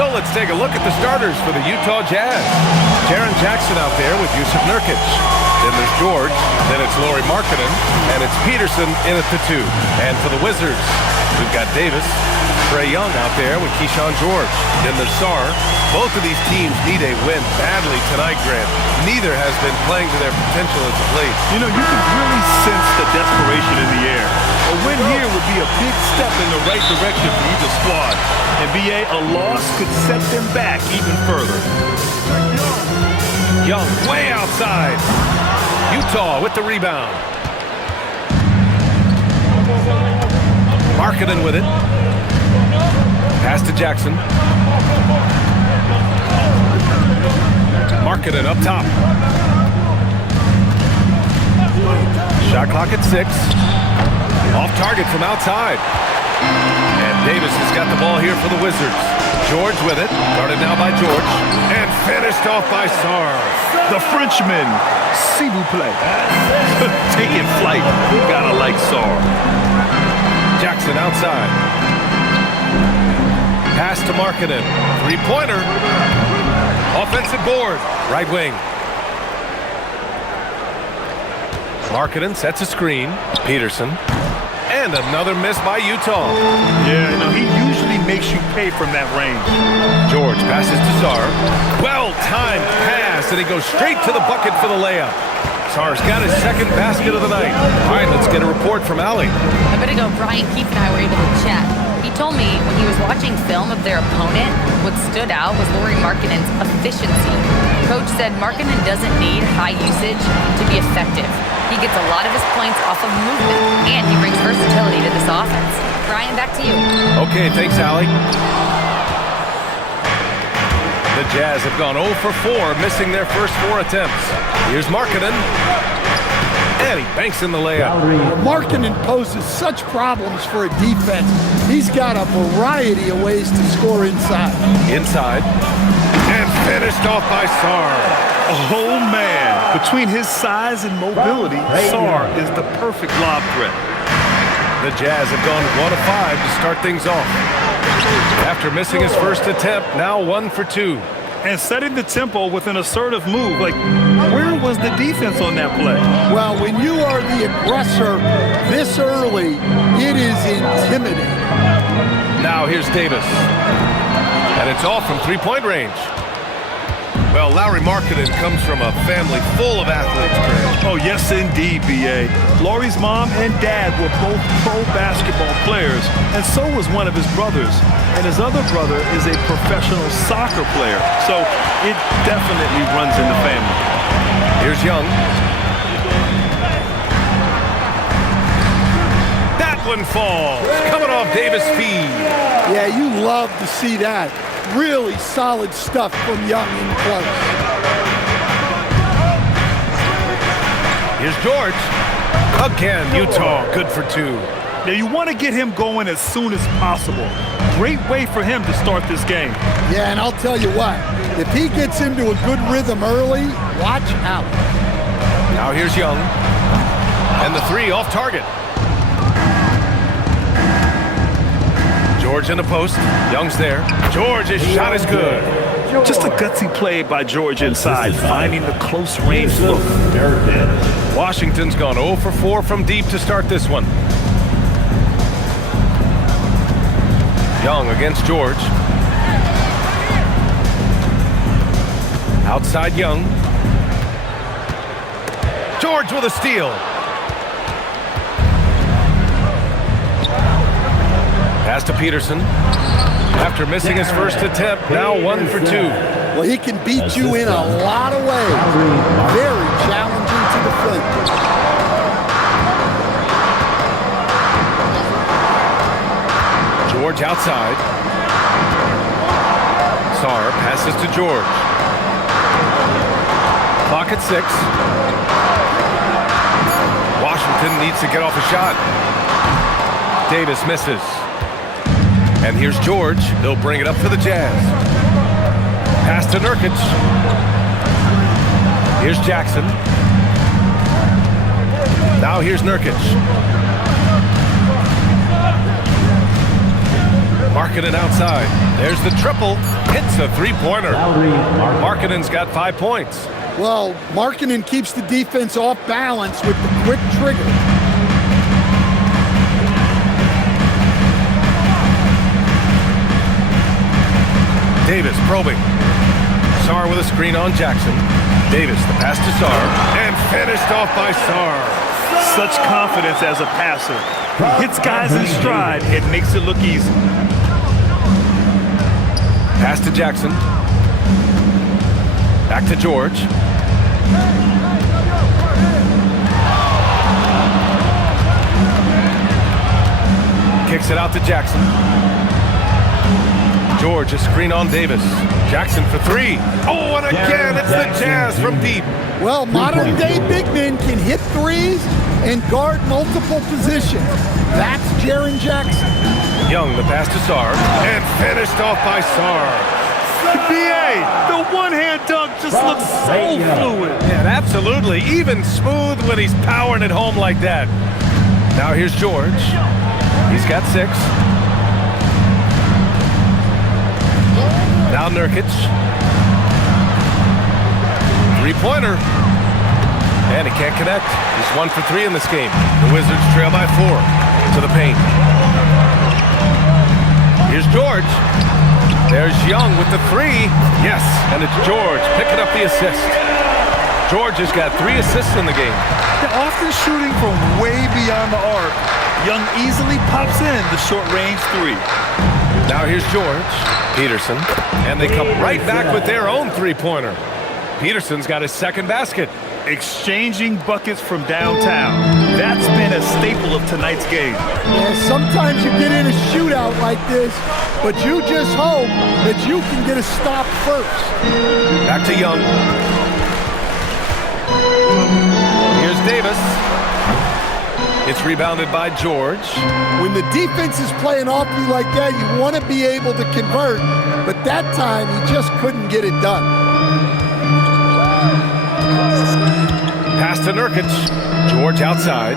So let's take a look at the starters for the Utah Jazz. Jaren Jackson out there with Jusuf Nurkic. Then there's George. Then it's Lauri Markkanen. And it's Peterson in at the 2. And for the Wizards, we've got Davis. Trae Young out there with Keyshawn George. Then there's Sarr. Both of these teams need a win badly tonight, Grant. Neither has been playing to their potential as of late. You know, you can really sense the desperation in the air. A win here would be a big step in the right direction for either squad. And BA, a loss could set them back even further. Young way outside. Utah with the rebound. Markkanen with it. Pass to Jackson. Markkanen up top. Shot clock at 6. Off target from outside. And Davis has got the ball here for the Wizards. George with it. Guarded now by George. And finished off by Sarr. The Frenchman, s'il vous plaît. Taking flight. You gotta like Sarr. Jackson outside. Pass to Markkanen. Three-pointer. Offensive board. Right wing. Markkanen sets a screen. Peterson. And another miss by Utah. Yeah, you know, he usually makes you pay from that range. George passes to Sarr. Well-timed pass, and he goes straight to the bucket for the layup. Sarr's got his second basket of the night. All right, let's get a report from Allie. A bit ago, Brian Keefe and I were able to chat. He told me when he was watching film of their opponent, what stood out was Lauri Markkanen's efficiency. Coach said Markkanen doesn't need high usage to be effective. He gets a lot of his points off of movement, and he brings versatility to this offense. Brian, back to you. Okay, thanks, Allie. The Jazz have gone 0 for 4, missing their first 4 attempts. Here's Markkanen. And he banks in the layup. Markkanen poses such problems for a defense. He's got a variety of ways to score inside. Inside. And finished off by Sarr. Oh, man. Between his size and mobility, Sarr is the perfect lob threat. The Jazz have gone 1 of 5 to start things off. After missing his first attempt, now 1 for 2. And setting the tempo with an assertive move. Like, where was the defense on that play? Well, when you are the aggressor this early, it is intimidating. Now here's Davis. And it's off from three-point range. Well, Lauri Markkanen comes from a family full of athletes, Grant. Oh, yes, indeed, B.A. Lauri's mom and dad were both pro basketball players, and so was one of his brothers. And his other brother is a professional soccer player, so it definitely runs in the family. Here's Young. That one falls, coming off Davis' feed. Yeah, you love to see that. Really solid stuff from Young in close. Here's George. Again, Utah, good for 2. Now, you want to get him going as soon as possible. Great way for him to start this game. Yeah, and I'll tell you what, if he gets into a good rhythm early, watch out. Now here's Young. And the 3 off target. George in the post. Young's there. George's shot is good. Just a gutsy play by George inside, finding the close range look. Washington's gone 0 for 4 from deep to start this one. Young against George. Outside Young. George with a steal. Pass to Peterson. After missing his first attempt, now 1 for 2. Well, he can beat you in a lot of ways. Very challenging to defend. George outside. Sarr passes to George. Clock at 6. Washington needs to get off a shot. Davis misses. And here's George. He'll bring it up for the Jazz. Pass to Nurkic. Here's Jackson. Now here's Nurkic. Markkanen outside. There's the triple. hits a three-pointer. Markkanen's got 5 points. Well, Markkanen keeps the defense off balance with the quick trigger. Davis probing. Sarr with a screen on Jackson. Davis, the pass to Sarr, and finished off by Sarr. Such confidence as a passer. He hits guys in stride and makes it look easy. Pass to Jackson. Back to George. Kicks it out to Jackson. George, a screen on Davis. Jackson for three. Oh, and again, it's the Jazz from deep. Well, modern-day big men can hit threes and guard multiple positions. That's Jaren Jackson. Young, the pass to Sarr, and finished off by Sarr. BA, the one-hand dunk just looks so fluid. And absolutely, even smooth when he's powering it home like that. Now here's George. He's got 6. Now Nurkic. Three-pointer. And he can't connect. He's 1 for 3 in this game. The Wizards trail by 4 to the paint. Here's George. There's Young with the 3. Yes, and it's George picking up the assist. George has got 3 assists in the game. They're often shooting from way beyond the arc. Young easily pops in the short-range 3. Now here's George. Peterson. And they come right back with their own three-pointer. Peterson's got his second basket. Exchanging buckets from downtown. That's been a staple of tonight's game. Yeah, sometimes you get in a shootout like this, but you just hope that you can get a stop first. Back to Young. Here's Davis. It's rebounded by George. When the defense is playing off you like that, you want to be able to convert, but that time he just couldn't get it done. Pass to Nurkic. George outside.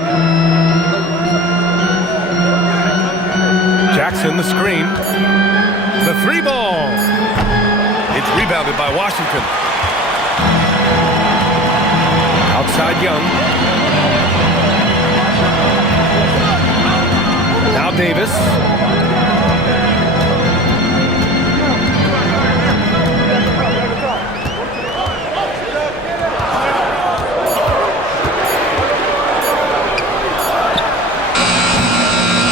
Jackson the screen. The 3-ball. It's rebounded by Washington. Outside Young. Now Davis.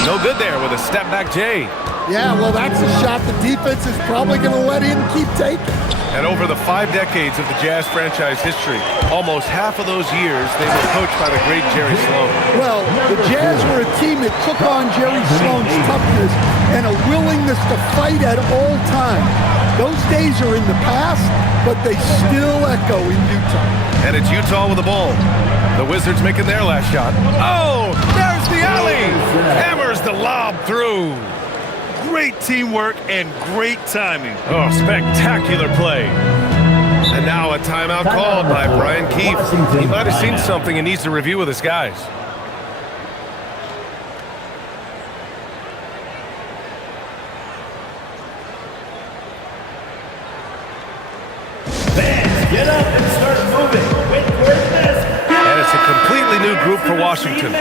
No good there with a step-back J. Yeah, well, that's a shot the defense is probably going to let him keep taking. And over the 5 decades of the Jazz franchise history, almost half of those years, they were coached by the great Jerry Sloan. Well, the Jazz were a team that took on Jerry Sloan's toughness and a willingness to fight at all times. Those days are in the past, but they still echo in Utah. And it's Utah with the ball. The Wizards making their last shot. Oh, there's the alley. Hammers the lob through. Great teamwork and great timing. Oh, spectacular play. And now a timeout called by Brian Keefe. He might have seen something and needs to review with his guys. Fans, get up and start moving. And it's a completely new group for Washington.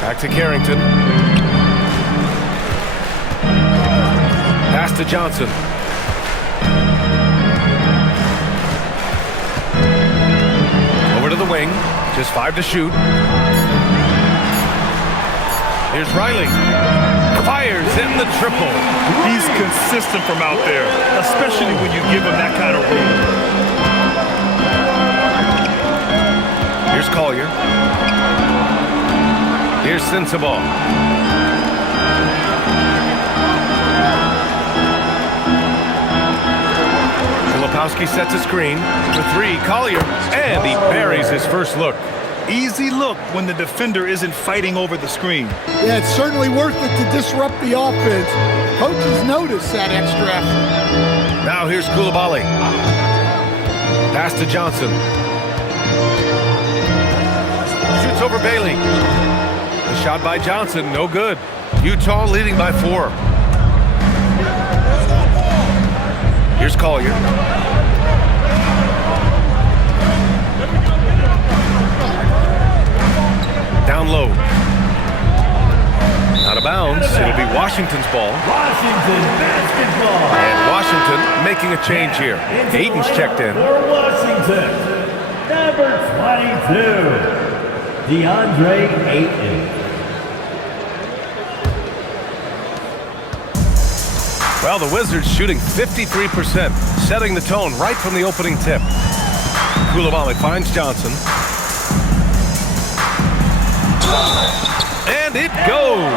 Back to Carrington. Pass to Johnson. Over to the wing. Just 5 to shoot. Here's Riley. Fires in the triple. He's consistent from out there, especially when you give him that kind of room. Here's Collier. Here's Sensabaugh. Filipowski sets a screen for 3. Collier, and he his first look. Easy look when the defender isn't fighting over the screen. Yeah, it's certainly worth it to disrupt the offense. Coaches notice that extra effort. Now here's Koulibaly. Pass to Johnson. Shoots over Bailey. The shot by Johnson, no good. Utah leading by 4. Here's Collier. Down low. Out of bounds. It'll be Washington's ball. Washington basketball. And Washington making a change here. Aiden's checked in. For Washington, number 22, DeAndre Ayton. Well, the Wizards shooting 53%, setting the tone right from the opening tip. Koulibaly finds Johnson. And it goes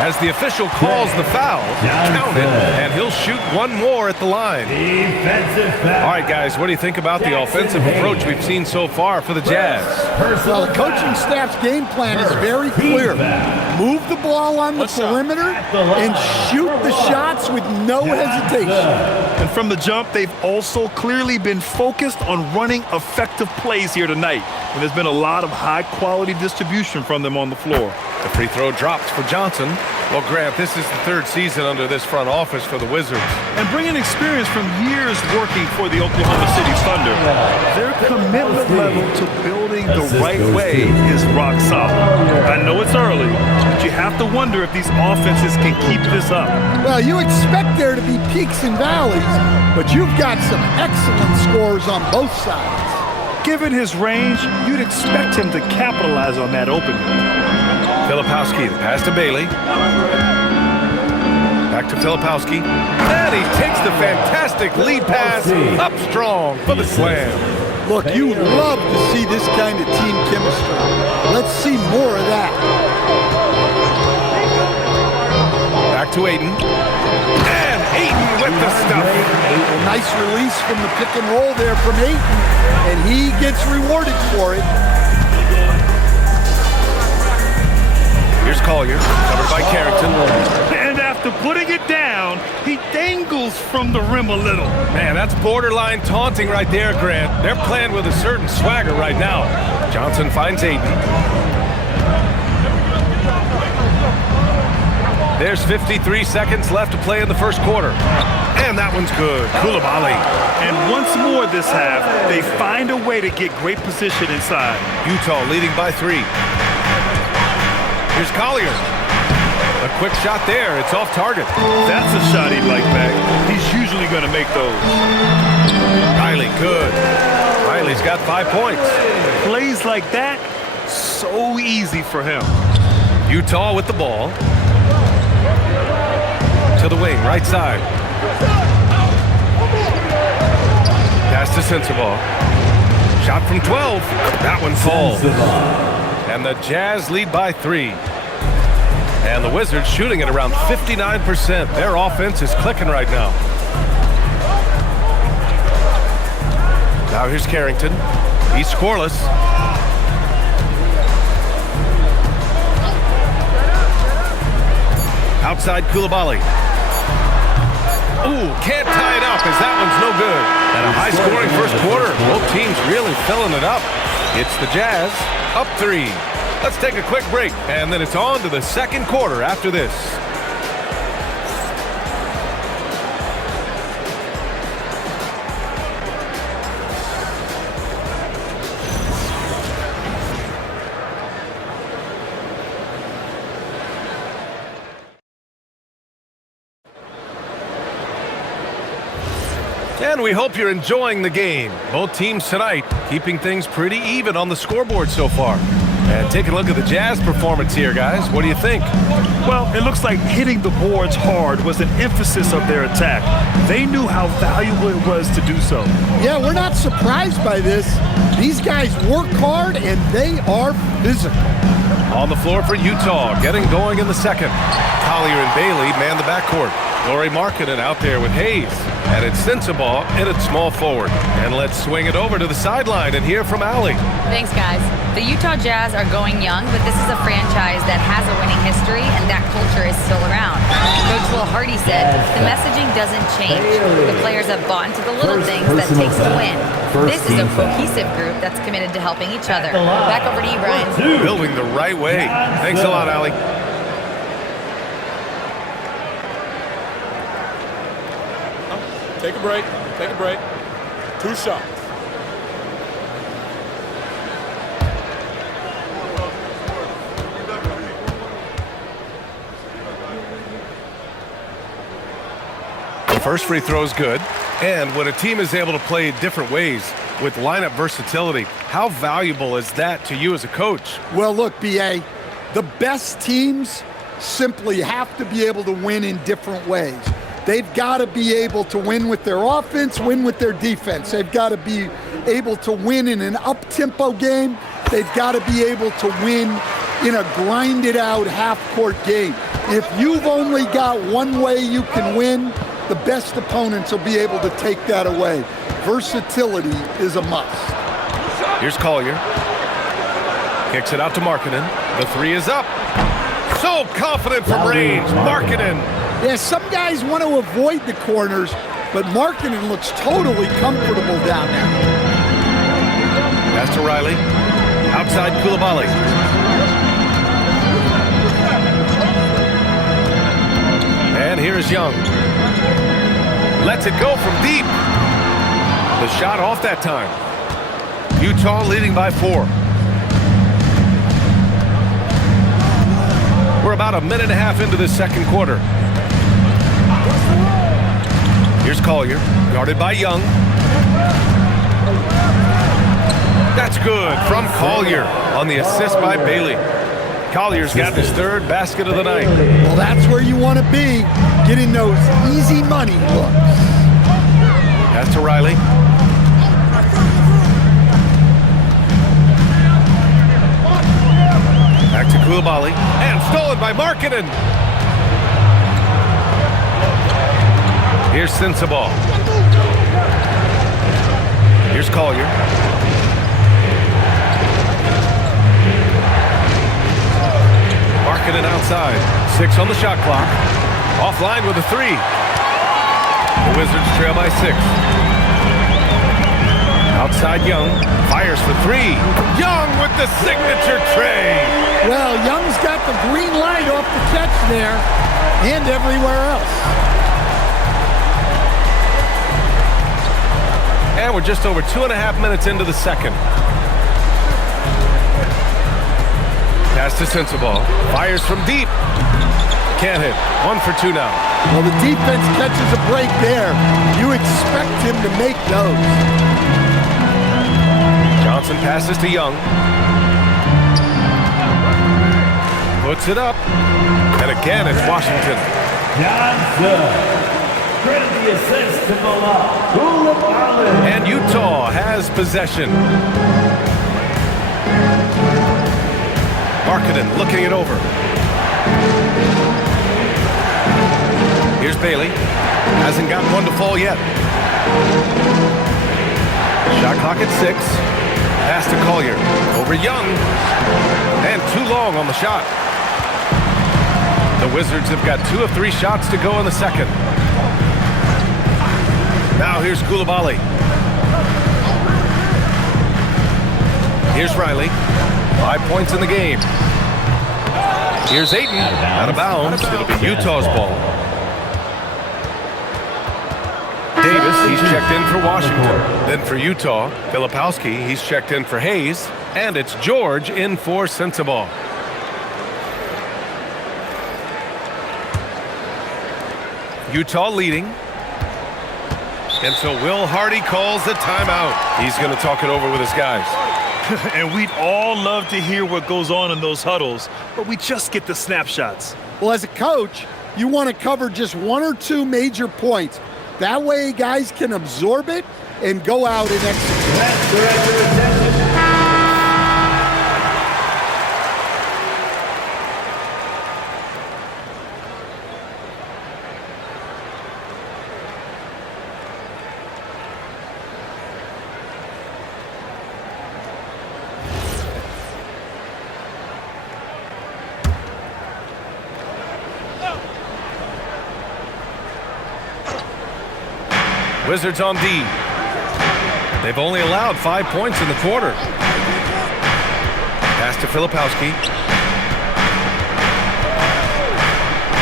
as the official calls the foul. Count it, and he'll shoot one more at the line. Defensive foul. All right, guys, what do you think about the offensive approach we've seen so far for the Jazz? Well, the coaching staff's game plan is very clear. Move the ball on the perimeter and shoot the shots with no hesitation. And from the jump, they've also clearly been focused on running effective plays here tonight. And there's been a lot of high-quality distribution from them on the floor. The free throw dropped for Johnson. Well, Grant, this is the 3rd season under this front office for the Wizards. And bringing experience from years working for the Oklahoma City Thunder, their commitment level to building the right way is rock solid. I know it's early, but you have to wonder if these offenses can keep this up. Well, you expect there to be peaks and valleys, but you've got some excellent scores on both sides. Given his range, you'd expect him to capitalize on that opening. Filipowski, the pass to Bailey. Back to Filipowski. And he takes the fantastic lead pass up strong for the slam. Look, you love to see this kind of team chemistry. Let's see more of that. Back to Ayton. And Ayton with the stuff. A nice release from the pick and roll there from Ayton, and he gets rewarded for it. Here's Collier, covered by Carrington. And after putting it down, he dangles from the rim a little. Man, that's borderline taunting right there, Grant. They're playing with a certain swagger right now. Johnson finds Ayton. There's 53 seconds left to play in the first quarter. And that one's good. Koulibaly. And once more this half, they find a way to get great position inside. Utah leading by 3. Here's Collier. A quick shot there. It's off target. That's a shot he'd like back. He's usually going to make those. Riley, good. Riley's got 5 points. Plays like that, so easy for him. Utah with the ball. To the wing, right side. Pass to Sensabaugh. Shot from 12. That one falls. And the Jazz lead by 3. And the Wizards shooting at around 59%. Their offense is clicking right now. Now here's Carrington. He's scoreless. Outside Koulibaly. Ooh, can't tie it up as that one's no good. And a high-scoring first quarter. Both teams really filling it up. It's the Jazz up 3. Let's take a quick break, and then it's on to the second quarter after this. And we hope you're enjoying the game. Both teams tonight keeping things pretty even on the scoreboard so far. And taking a look at the Jazz performance here, guys. What do you think? Well, it looks like hitting the boards hard was an emphasis of their attack. They knew how valuable it was to do so. Yeah, we're not surprised by this. These guys work hard, and they are physical. On the floor for Utah, getting going in the second. Collier and Bailey man the backcourt. Lauri Markkanen out there with Hayes. And it's Sensabaugh in at small forward. And let's swing it over to the sideline and hear from Allie. Thanks, guys. The Utah Jazz are going young, but this is a franchise that has a winning history, and that culture is still around. Coach Will Hardy said, the messaging doesn't change. The players have bought into the little things that takes to win. This is a cohesive group that's committed to helping each other. Back over to you, Brian. Building the right way. Thanks a lot, Allie. Take a break. Take a break. 2 shots. The first free throw is good. And when a team is able to play different ways with lineup versatility, how valuable is that to you as a coach? Well, look, B.A., the best teams simply have to be able to win in different ways. They've got to be able to win with their offense, win with their defense. They've got to be able to win in an up-tempo game. They've got to be able to win in a grinded-out half-court game. If you've only got one way you can win, the best opponents will be able to take that away. Versatility is a must. Here's Collier. Kicks it out to Markkanen. The three is up. So confident from range. Markkanen. Yeah, some guys want to avoid the corners, but Markkanen looks totally comfortable down there. Pass to Riley. Outside Coulibaly. And here's Young. Lets it go from deep. The shot off that time. Utah leading by 4. We're about a minute and a half into this second quarter. Here's Collier, guarded by Young. That's good from Collier on the assist by Bailey. Collier's got his 3rd basket of the night. Well, that's where you want to be, getting those easy money looks. Pass to Riley. Back to Coulibaly. And stolen by Markkanen. Here's Sensabaugh. Here's Collier. Markkanen outside. 6 on the shot clock. Offline with a 3. The Wizards trail by 6. Outside Young. Fires for 3. Young with the signature tray. Well, Young's got the green light off the catch there and everywhere else. And we're just over 2.5 minutes into the second. Pass to Sensabaugh. Fires from deep. Can't hit. 1 for 2 now. Well, the defense catches a break there. You expect him to make those. Johnson passes to Young. Puts it up. And again, it's Washington. Johnson. Credit the assist to Coulibaly. And Utah has possession. Markkanen looking it over. Here's Bailey. Hasn't got one to fall yet. Shot clock at 6. Pass to Collier. Over Young. And too long on the shot. The Wizards have got 2 of 3 shots to go in the second. Now here's Coulibaly. Here's Riley. 5 points in the game. Here's Ayton. Out of bounds. It'll be Utah's ball. Davis, he's checked in for Washington. Then for Utah, Filipowski, he's checked in for Hayes. And it's George in for Sensabaugh. Utah leading. And so Will Hardy calls the timeout. He's going to talk it over with his guys. And we'd all love to hear what goes on in those huddles, but we just get the snapshots. Well, as a coach, you want to cover just 1 or 2 major points. That way guys can absorb it and go out and execute. Wizards on D. They've only allowed 5 points in the quarter. Pass to Filipowski.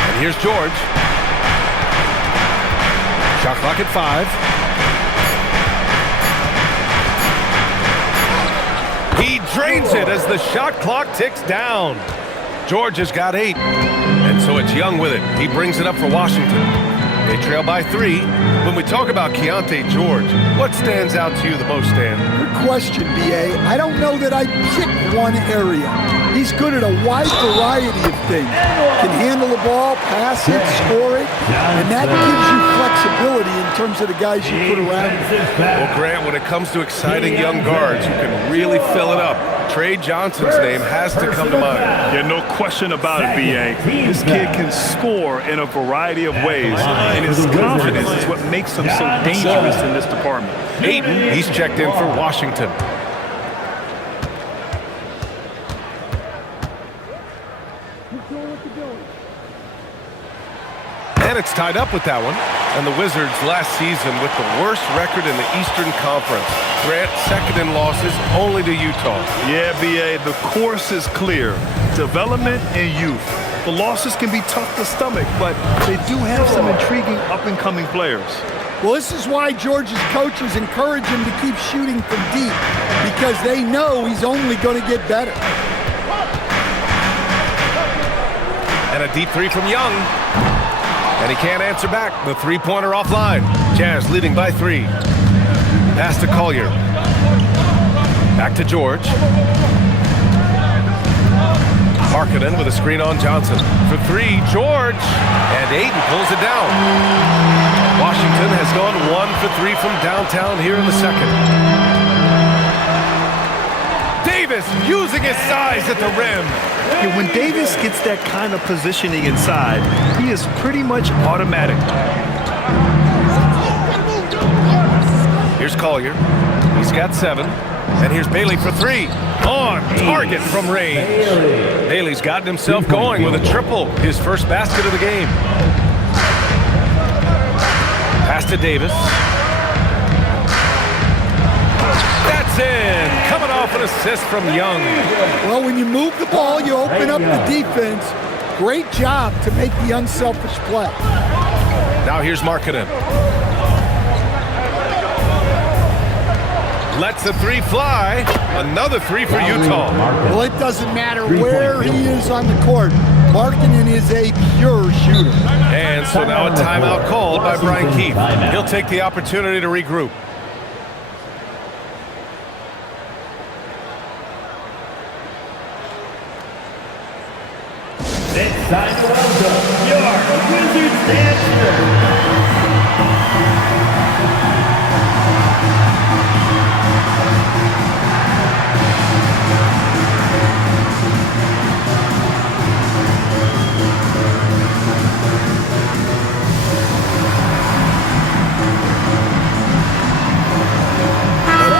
And here's George. Shot clock at 5. He drains it as the shot clock ticks down. George has got 8. And so it's Young with it. He brings it up for Washington. They trail by 3. When we talk about Keontae George, what stands out to you the most, Stan? Good question, B.A. I don't know that I'd pick one area. He's good at a wide variety of things. Can handle the ball, pass it, score it, and that gives you flexibility in terms of the guys you put around him. Well, Grant, when it comes to exciting young guards who can really fill it up, Trey Johnson's name has to come to mind. Yeah, no question about it, B.A. This kid can score in a variety of ways, and his confidence is what makes him so dangerous in this department. Ayton, he's checked in for Washington. And it's tied up with that one. And the Wizards last season with the worst record in the Eastern Conference. Grant, second in losses only to Utah. Yeah, B.A., the course is clear. Development and youth. The losses can be tough to stomach, but they do have some intriguing up-and-coming players. Well, this is why George's coaches encourage him to keep shooting from deep, because they know he's only going to get better. And a deep 3 from Young. And he can't answer back. The three-pointer offline. Jazz leading by 3. Pass to Collier. Back to George. Markkanen with a screen on Johnson. For 3, George. And Ayton pulls it down. Washington has gone 1 for 3 from downtown here in the second. Davis using his size at the rim. Yeah, when Davis gets that kind of positioning inside, he is pretty much automatic. Here's Collier. He's got 7. And here's Bailey for 3. On target from range. Bailey's gotten himself going with a triple. His first basket of the game. Pass to Davis. That's in. Coming off an assist from Young. Well, when you move the ball, you open up the defense. Great job to make the unselfish play. Now here's Markkanen. Lets the 3 fly. Another 3 for Utah. Well, it doesn't matter where he is on the court. Markkanen is a pure shooter. And so now a timeout called by Brian Keefe. He'll take the opportunity to regroup. It's time to welcome your Wizards dancer.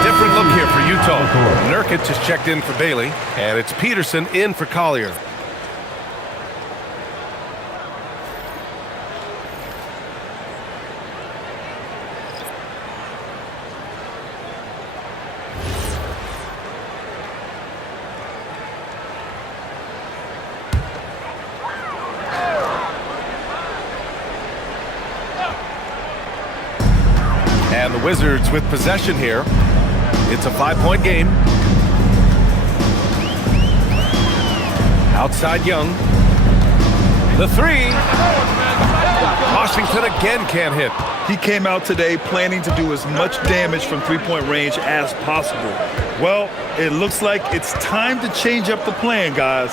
Different look here for Utah. Nurkic has checked in for Bailey, and it's Peterson in for Collier. And the Wizards with possession here. It's a 5-point game. Outside Young. The 3. Washington again can't hit. He came out today planning to do as much damage from three-point range as possible. Well, it looks like it's time to change up the plan, guys.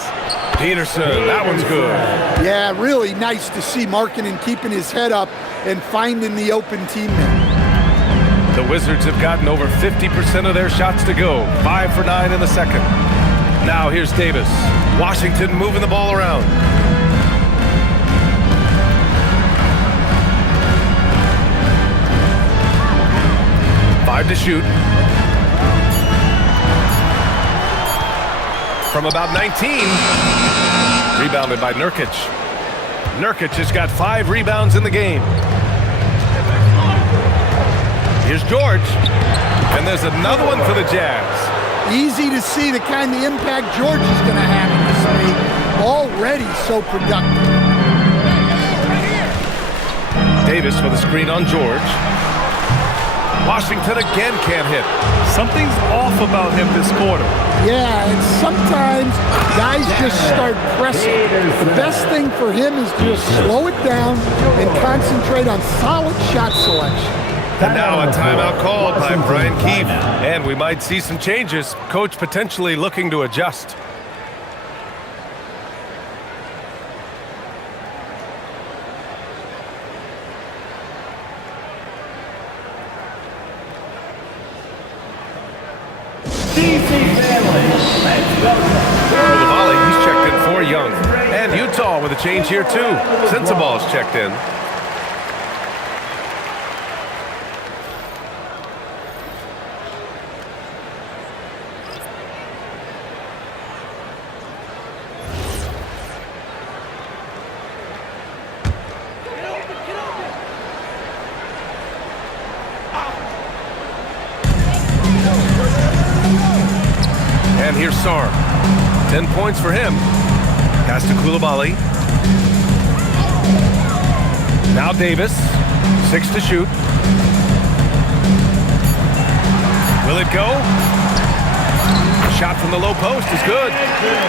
Peterson, that one's good. Yeah, really nice to see Markkanen keeping his head up and finding the open teammate. The Wizards have gotten over 50% of their shots to go. 5 for 9 in the second. Now here's Davis. Washington moving the ball around. Five to shoot. From about 19. Rebounded by Nurkic. Nurkic has got 5 rebounds in the game. Here's George. And there's another one for the Jazz. Easy to see the kind of impact George is going to have in this league. Already so productive. Davis with a screen on George. Washington again can't hit. Something's off about him this quarter. Yeah, and sometimes guys just start pressing. The best thing for him is to just slow it down and concentrate on solid shot selection. And now a timeout called by Brian Keefe. And we might see some changes. Coach potentially looking to adjust. Coulibaly, he's checked in for Young. And Utah with a change here too. Sensaball's checked in. And here's Sarm. 10 points for him. Pass to Coulibaly. Now Davis. 6 to shoot. Will it go? Shot from the low post is good.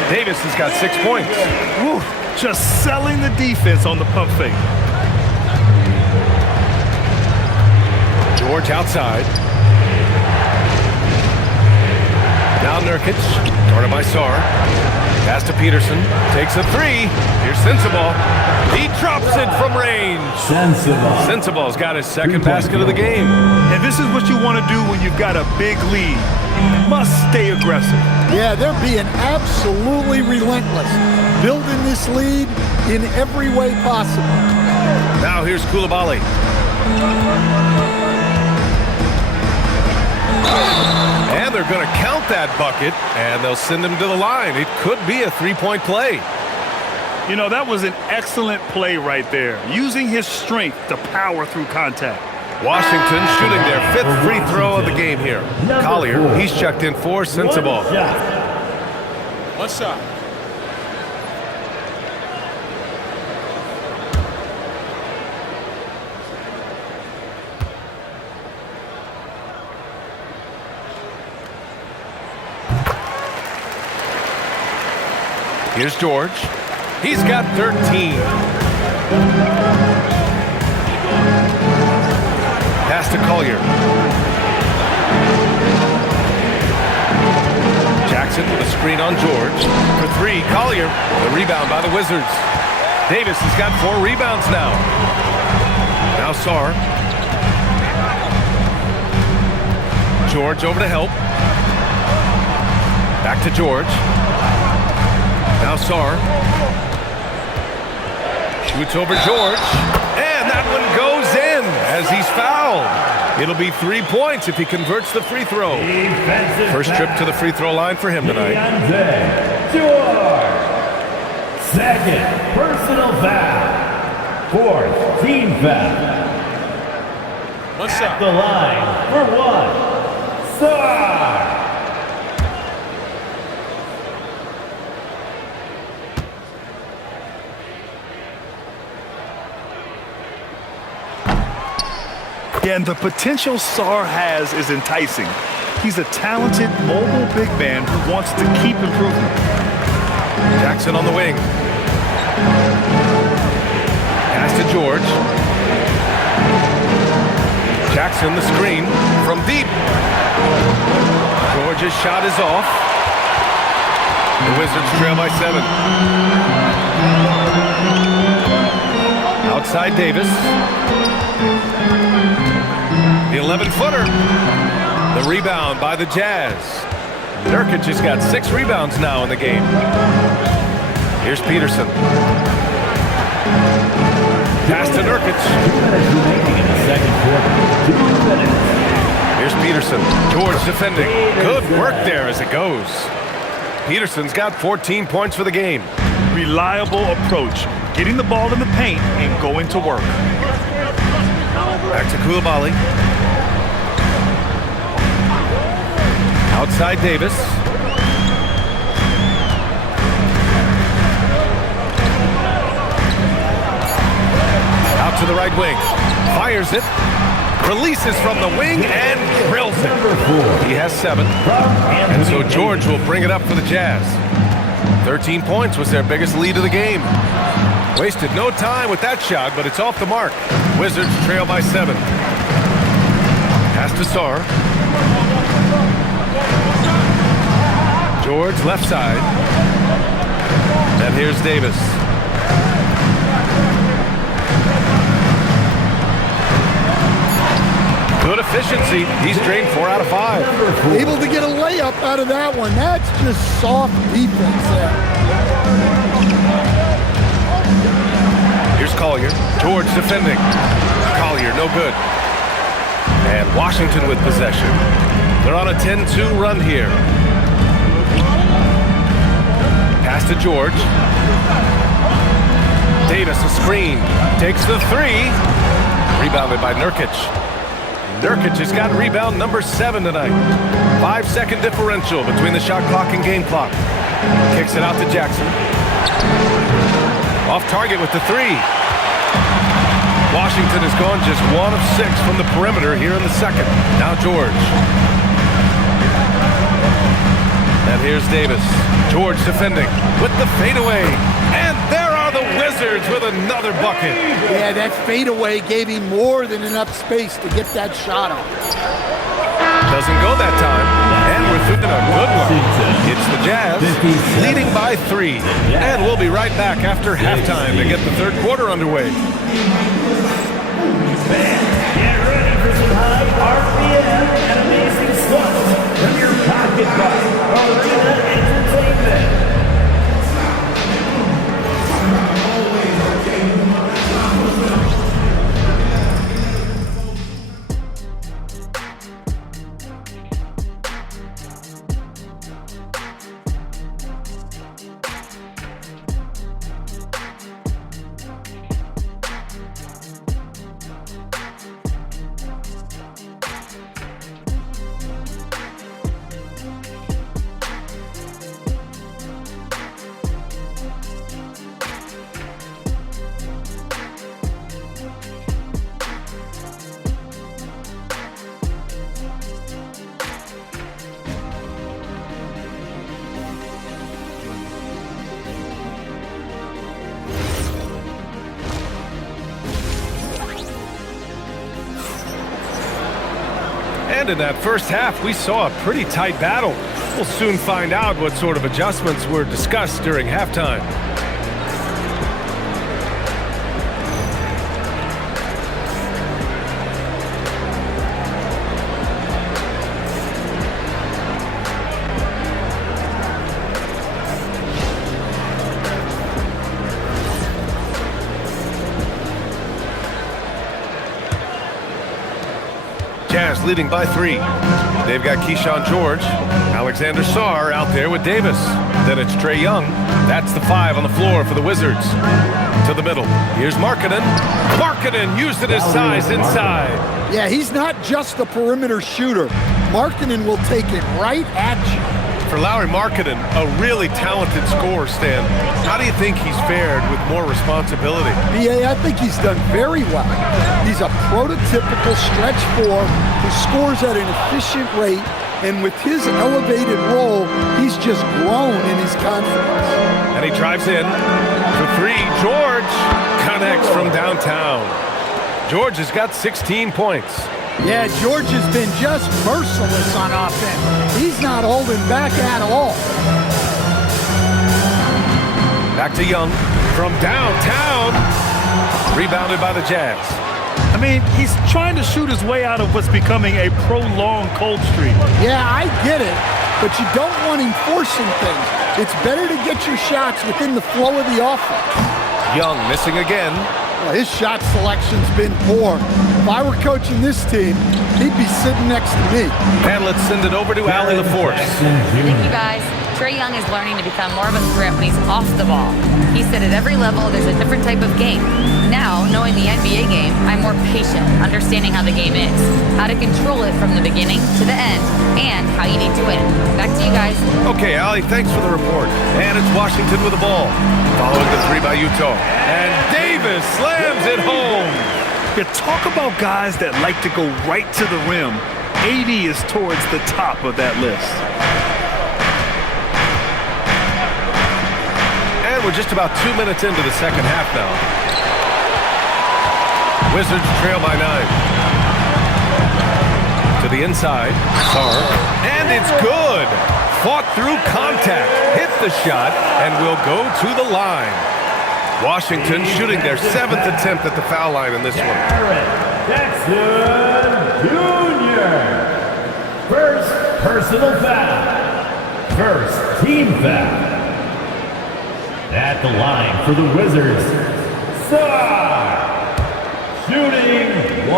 Davis has got 6 points. Whew, just selling the defense on the pump fake. George outside. Now Nurkic, guarded by Sarr. Pass to Peterson, takes a 3. Here's Sensabaugh. He drops it from range. Sensaball's got his second basket of the game. And this is what you want to do when you've got a big lead. You must stay aggressive. Yeah, they're being absolutely relentless, building this lead in every way possible. Now here's Coulibaly. And they're going to count that bucket, and they'll send him to the line. It could be a three-point play. You know, that was an excellent play right there, using his strength to power through contact. Washington shooting their 5th free throw of the game here. Collier, he's checked in for Sensabaugh. One shot. Here's George. He's got 13. Pass to Collier. Jackson with a screen on George. For 3, Collier. The rebound by the Wizards. Davis has got 4 rebounds now. Now Sarr. George over to help. Back to George. Now Sarr shoots over George, and that one goes in as he's fouled. It'll be 3 points if he converts the free throw. First trip to the free throw line for him tonight. George. Second personal foul. 4th team foul. One shot. The line for 1. Sarr. And the potential Sarr has is enticing. He's a talented, mobile big man who wants to keep improving. Jackson on the wing. Pass to George. Jackson the screen from deep. George's shot is off. The Wizards trail by 7. Outside Davis. The 11-footer. The rebound by the Jazz. Nurkic has got 6 rebounds now in the game. Here's Peterson. Pass to Nurkic. 2 minutes remaining in the second quarter. 2 minutes. Here's Peterson. George defending. Good work there as it goes. Peterson's got 14 points for the game. Reliable approach, getting the ball in the paint and going to work. Back to Coulibaly. Outside Davis. Out to the right wing. Fires it. Releases from the wing and drills it. He has 7. And so George will bring it up for the Jazz. 13 points was their biggest lead of the game. Wasted no time with that shot, but it's off the mark. Wizards trail by 7. Pass to Sarr. George left side. And here's Davis. Good efficiency. He's drained 4 out of 5. Able to get a layup out of that one. That's just soft defense there. Here's Collier. George defending. Collier, no good. And Washington with possession. They're on a 10-2 run here. Pass to George. Davis, a screen. Takes the 3. Rebounded by Nurkic. Nurkic has got rebound number 7 tonight. 5-second differential between the shot clock and game clock. Kicks it out to Jackson. Off target with the 3. Washington has gone just 1 of 6 from the perimeter here in the second. Now George. And here's Davis. George defending with the fadeaway. And there are the Wizards with another bucket. Yeah, that fadeaway gave him more than enough space to get that shot off. Doesn't go that time. And we're through a good one. It's the Jazz leading by 3. And we'll be right back after halftime to get the third quarter underway. Get ready for some high RPM and amazing stuff from your pocket box. Arena Entertainment. And in that first half, we saw a pretty tight battle. We'll soon find out what sort of adjustments were discussed during halftime. Jazz leading by 3. They've got Keyshawn George, Alexander Sarr out there with Davis. Then it's Trae Young. That's the 5 on the floor for the Wizards. To the middle. Here's Markkanen. Markkanen using his size inside. Yeah, he's not just a perimeter shooter. Markkanen will take it right at you. For Lauri Markkanen, a really talented scorer, Stan. How do you think he's fared with more responsibility? BA, I think he's done very well. He's a prototypical stretch 4 who scores at an efficient rate, and with his elevated role, he's just grown in his confidence. And he drives in for 3. George connects from downtown. George has got 16 points. Yeah, George has been just merciless on offense. He's not holding back at all. Back to Young from downtown. Rebounded by the Jazz. I mean, he's trying to shoot his way out of what's becoming a prolonged cold streak. Yeah, I get it, but you don't want him forcing things. It's better to get your shots within the flow of the offense. Young missing again. Well, his shot selection's been poor. If I were coaching this team, he'd be sitting next to me. And let's send it over to Allie LaForce. Thank you, guys. Trae Young is learning to become more of a threat when he's off the ball. He said at every level there's a different type of game. Now, knowing the NBA game, I'm more patient, understanding how the game is, how to control it from the beginning to the end, and how you need to win. Back to you guys. Okay, Allie, thanks for the report. And it's Washington with the ball. Following the three by Utah. And Davis slams it home. You talk about guys that like to go right to the rim. AD is towards the top of that list. And we're just about 2 minutes into the second half now. Wizards trail by 9. To the inside. Sarr. And it's good. Fought through contact. Hit the shot and will go to the line. Washington shooting their 7th attempt at the foul line in this one. Jackson Jr. First personal foul. First team foul. At the line for the Wizards, Sarr. Shooting 1.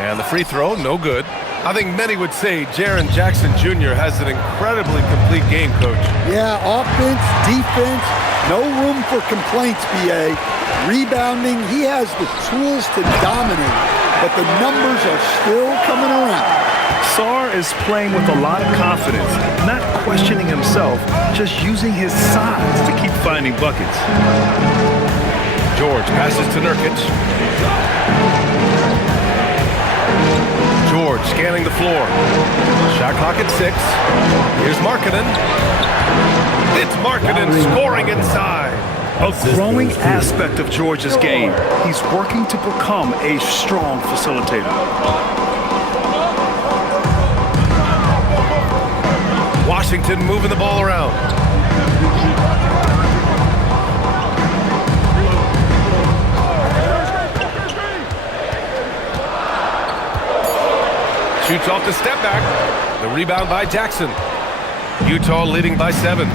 And the free throw, no good. I think many would say Jaren Jackson Jr. has an incredibly complete game, Coach. Yeah, offense, defense, no room for complaints, BA. Rebounding, he has the tools to dominate, but the numbers are still coming around. Sarr is playing with a lot of confidence, not questioning himself, just using his size to keep finding buckets. George passes to Nurkic. George scanning the floor. Shot clock at 6. Here's Markkanen. It's Markkanen scoring inside. A growing aspect of George's game. He's working to become a strong facilitator. Washington moving the ball around. Shoots off the step back. The rebound by Jackson. Utah leading by 7.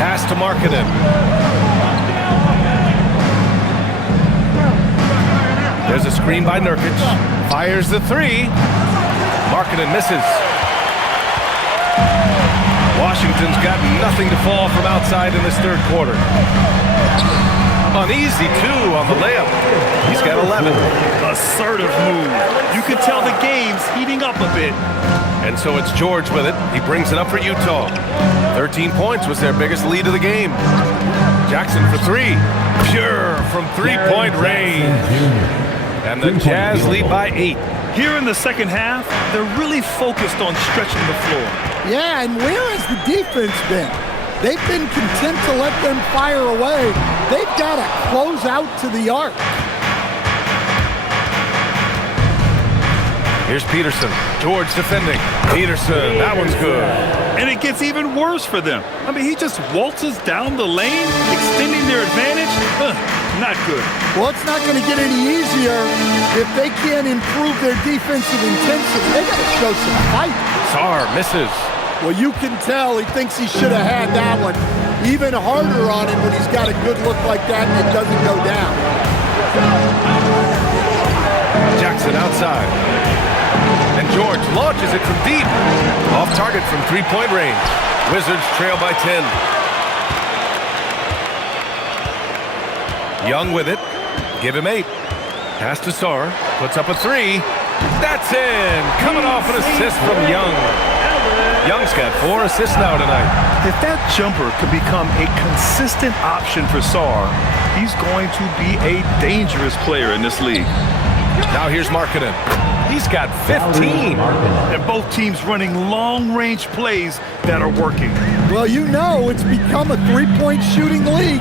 Pass to Markkanen. There's a screen by Nurkic. Fires the 3. Markkanen misses. Washington's got nothing to fall from outside in this third quarter. Uneasy, too, on the layup. He's got 11. Assertive move. You can tell the game's heating up a bit. And so it's George with it. He brings it up for Utah. 13 points was their biggest lead of the game. Jackson for 3. Pure from three-point range. And the Jazz lead by 8. Here in the second half, they're really focused on stretching the floor. Yeah, and where has the defense been? They've been content to let them fire away. They've got to close out to the arc. Here's Peterson. George defending. Peterson, that one's good. And it gets even worse for them. I mean, he just waltzes down the lane, extending their advantage. Not good. Well, it's not going to get any easier if they can't improve their defensive intensity. They got to show some fight. Sarr misses. Well, you can tell he thinks he should have had that one. Even harder on him when he's got a good look like that and it doesn't go down. Jackson outside. And George launches it from deep. Off target from three-point range. Wizards trail by 10. Young with it. Give him 8. Pass to Sarr. Puts up a 3. That's in. Coming off an assist from Young. Young's got 4 assists now tonight. If that jumper could become a consistent option for Sarr, he's going to be a dangerous player in this league. Now here's Markkanen. He's got 15. And both teams running long-range plays that are working. Well, you know it's become a three-point shooting league.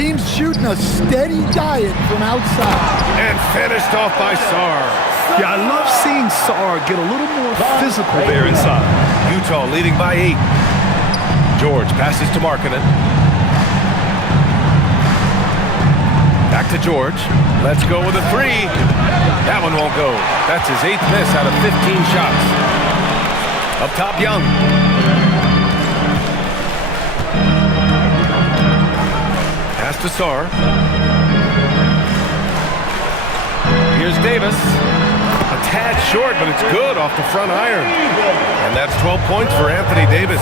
Teams shooting a steady diet from outside. And finished off by Sarr. Yeah, I love seeing Sarr get a little more physical there inside. Utah leading by 8. George passes to Markkanen. Back to George. Let's go with a 3. That one won't go. That's his 8th miss out of 15 shots. Up top, Young. Pass to Sarr. Here's Davis. tad short, but it's good off the front iron. And that's 12 points for Anthony Davis.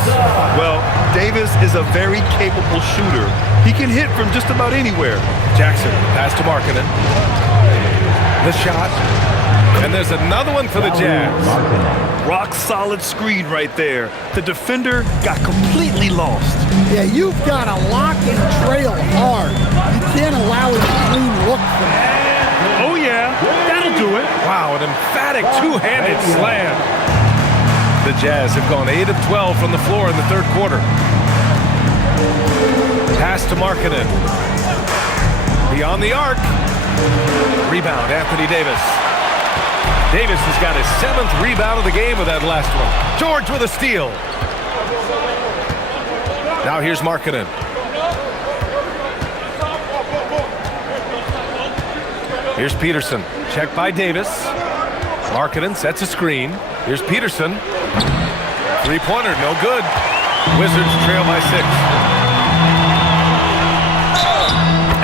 Well, Davis is a very capable shooter. He can hit from just about anywhere. Jackson, pass to Markkanen. The shot. And there's another one for the Jazz. Rock solid screen right there. The defender got completely lost. Yeah, you've got to lock and trail hard. You can't allow a clean look from that. Oh yeah, that'll do it. Wow, an emphatic two-handed slam. The Jazz have gone 8 of 12 from the floor in the third quarter. Pass to Markkanen. Beyond the arc. Rebound, Anthony Davis. Davis has got his 7th rebound of the game with that last one. George with a steal. Now here's Markkanen. Here's Peterson. Checked by Davis. Markkanen sets a screen. Here's Peterson. Three-pointer, no good. Wizards trail by 6.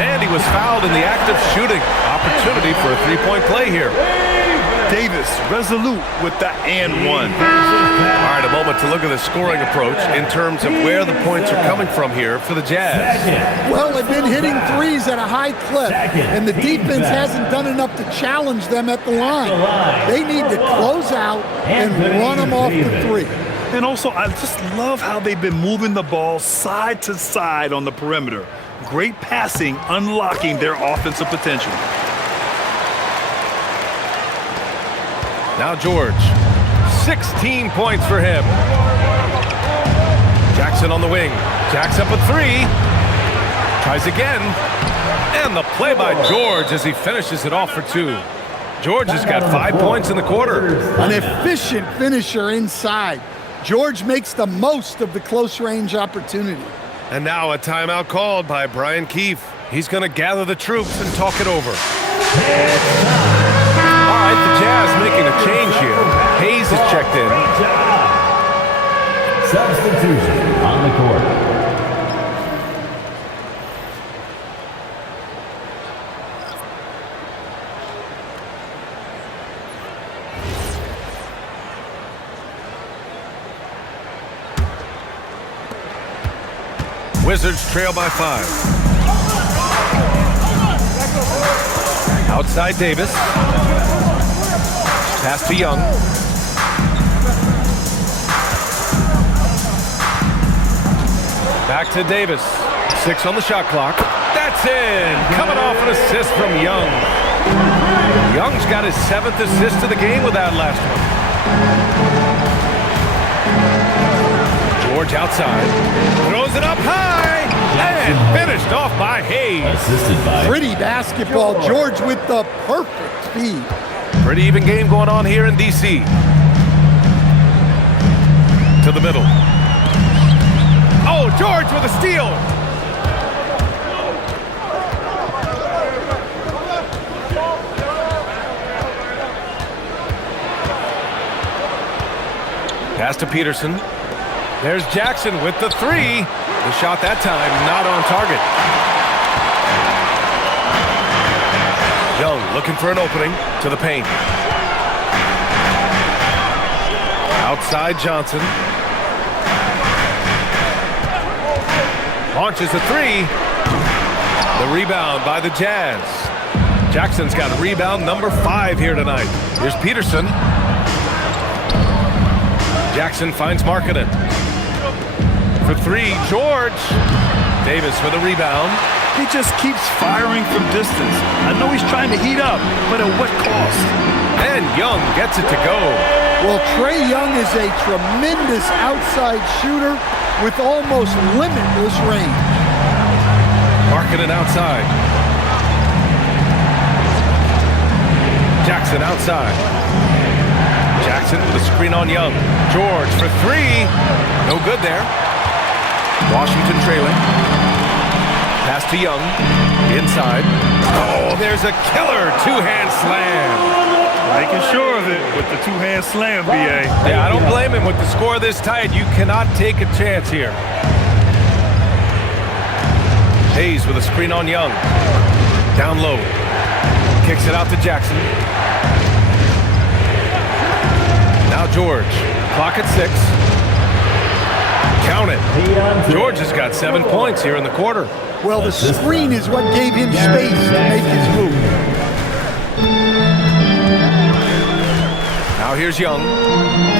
And he was fouled in the act of shooting. Opportunity for a three-point play here. Davis resolute with the and one. All right, a moment to look at the scoring approach in terms of where the points are coming from here for the Jazz. Well, they've been hitting threes at a high clip, and the defense hasn't done enough to challenge them at the line. They need to close out and run them off the three. And also, I just love how they've been moving the ball side to side on the perimeter. Great passing, unlocking their offensive potential. Now George, 16 points for him. Jackson on the wing. Jacks up a 3. Tries again. And the play by George as he finishes it off for 2. George has got 5 points in the quarter. An efficient finisher inside. George makes the most of the close range opportunity. And now a timeout called by Brian Keefe. He's going to gather the troops and talk it over. All right, the Jazz making a change here. Hayes is checked in. Substitution on the court. Wizards trail by 5. Outside Davis. Pass to Young. Back to Davis. 6 on the shot clock. That's in. Coming off an assist from Young. Young's got his 7th assist of the game with that last one. George outside. Throws it up high. And finished off by Hayes. Assisted by Pretty basketball. George with the perfect speed. Pretty even game going on here in D.C. To the middle. Oh, George with a steal. Pass to Peterson. There's Jackson with the 3. The shot that time not on target. Young looking for an opening to the paint. Outside Johnson. Launches a 3. The rebound by the Jazz. Jackson's got rebound number 5 here tonight. Here's Peterson. Jackson finds Markkanen. For 3, George. Davis with a rebound. He just keeps firing from distance. I know he's trying to heat up, but at what cost? And Young gets it to go. Well, Trae Young is a tremendous outside shooter with almost limitless range. Markkanen outside. Jackson outside. Jackson with a screen on Young. George for 3. No good there. Washington trailing. Pass to Young. Inside. Oh, there's a killer two-hand slam. Making sure of it with the two-hand slam, B.A. Yeah, I don't blame him. With the score this tight, you cannot take a chance here. Hayes with a screen on Young. Down low. Kicks it out to Jackson. Now George. Clock at 6. Count it. George has got 7 points here in the quarter. Well, the screen is what gave him space to make his move. Now here's Young.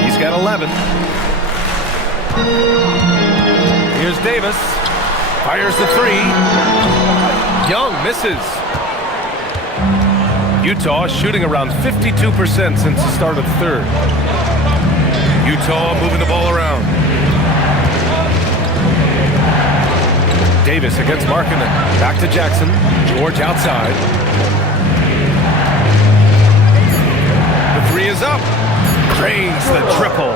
He's got 11. Here's Davis. Fires the 3. Young misses. Utah shooting around 52% since the start of the third. Utah moving the ball around. Davis against Markkanen. Back to Jackson. George outside. The 3 is up. Drains the triple.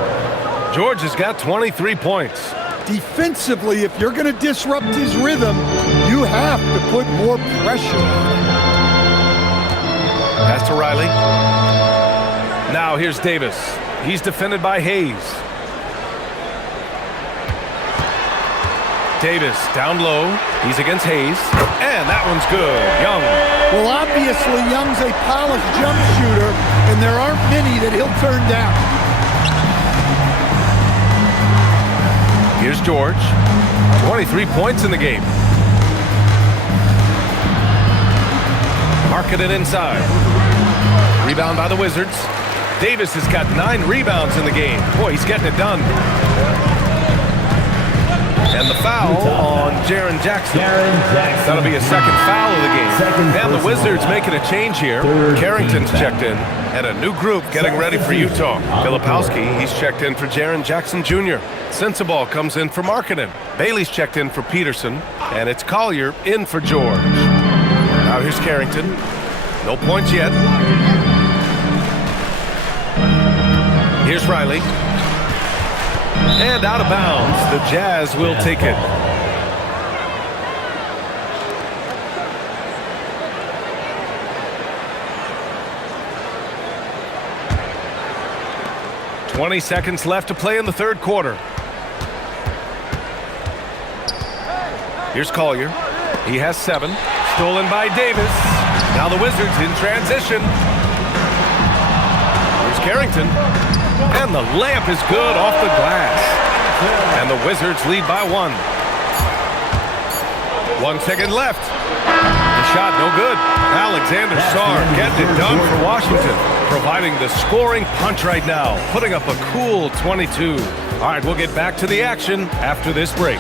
George has got 23 points. Defensively, if you're going to disrupt his rhythm, you have to put more pressure on him. Pass to Riley. Now here's Davis. He's defended by Hayes. Davis down low. He's against Hayes. And that one's good. Young. Well, obviously, Young's a polished jump shooter, and there aren't many that he'll turn down. Here's George. 23 points in the game. Markkanen inside. Rebound by the Wizards. Davis has got 9 rebounds in the game. Boy, he's getting it done. And the foul on Jaren Jackson. That'll be a second foul of the game. And the Wizards making a change here. Carrington's checked in. And a new group getting ready for Utah. Filipowski, he's checked in for Jaren Jackson Jr. Sensabaugh comes in for Markkanen. Bailey's checked in for Peterson. And it's Collier in for George. Now here's Carrington. No points yet. Here's Riley. And out of bounds. The Jazz will take it. "20 seconds left to play in the third quarter. Here's Collier. He has 7. Stolen by Davis. Now the Wizards in transition. Here's Carrington. And the layup is good off the glass. And the Wizards lead by 1. 1 second left. The shot no good. Alexander Sarr getting it done for Washington. Providing the scoring punch right now. Putting up a cool 22. All right, we'll get back to the action after this break.